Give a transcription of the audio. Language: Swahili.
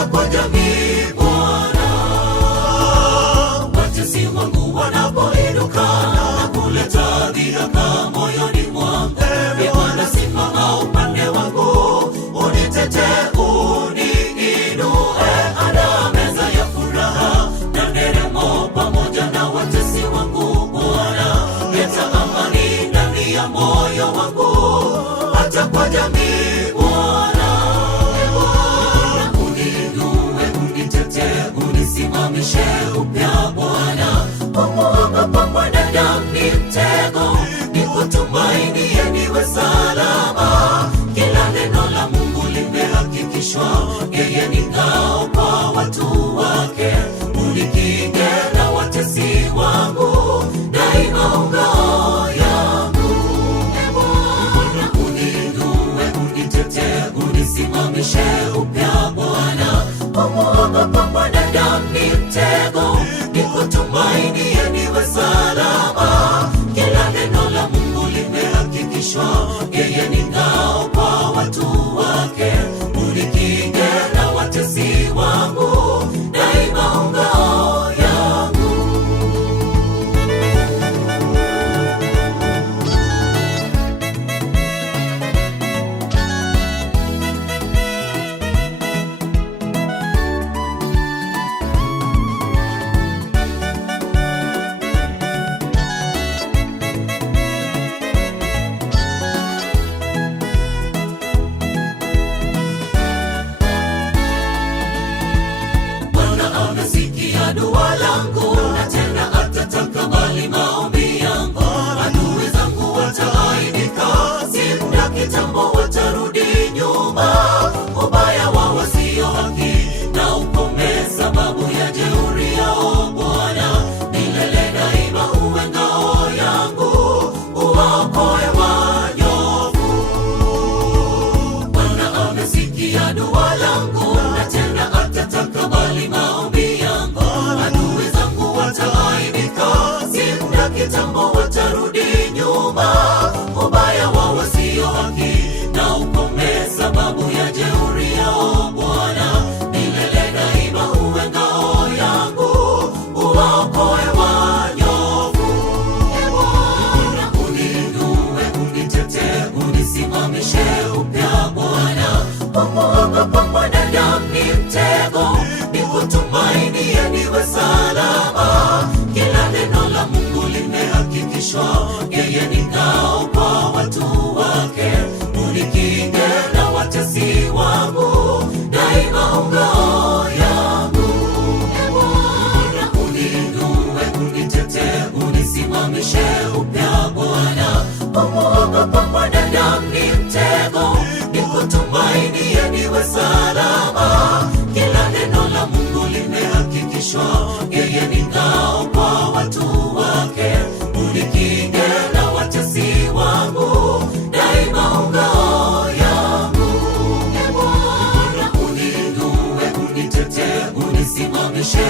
hata kwa jamii Bwana. Watesi wangu wanapoinuka na kuleta dhihaka moyoni mwangu, Ee Bwana simama upande wangu, unitetee, uniinue. Andaa meza ya furaha na nderemo pamoja na watesi wangu Bwana. Leta amani ndani ya moyo wangu, hata kwa jamii Bwana. Uniinue, unitetee, unisimamishe upya Bwana. Umuogopa mwanadamu ni mtego, nikutumainie niwe salama. Kila neno la Mungu limehakikishwa, yeye ni ngao kwa watu wake. Unikinge na watesi wangu, daima ngao yangu. Ee Bwana, uniinue, unitetee, unisimamishe upya Bwana. Umuogopa mwanadamu ni mtego, nikutumainie niwe salama. Kila neno la Mungu limehakikishwa, yeye ni ngao kwa watu wake. Unikinge na watesi wangu, daima ngao yangu. Bwana amesikia dua langu, na tena atatakabali maombi yangu. Adui zangu wataaibika, si muda kitambo watarudi nyuma. Ubaya wa wasio haki na ukome, sababu ya jeuri yao Bwana. Milele daima uwe ngao yangu, uwaokoe wanyofu. Bwana amesikia dua langu, na tena atatakabali maombi yangu. Adui zangu wataaibika, si muda kitambo watarudi nyuma. Ubaya wa wasio haki na ukome, sababu ya jeuri yao Bwana. Milele daima uwe ngao yangu, uwaokoe wanyofu. Ee Bwana, uniinue, unitetee, unisimamishe upya Bwana. Umuogopa mwanadamu ni mtego, nikutumainie niwe salama. Kila neno la Mungu limehakikishwa, yeye ni ngao kwa watu wake. Unikinge na watesi wangu, daima ngao yangu. Ee Bwana, uniinue, unitetee, unisimamishe upya Bwana. Umuogopa mwanadamu ni mtego, nikutumainie niwe salama. Kila neno la Mungu limehakikishwa, yeye ni ngao kwa watu wake. Unikinge na watesi wangu, daima ngao yangu. Ee Bwana, uniinue, unitetee, unisimamishe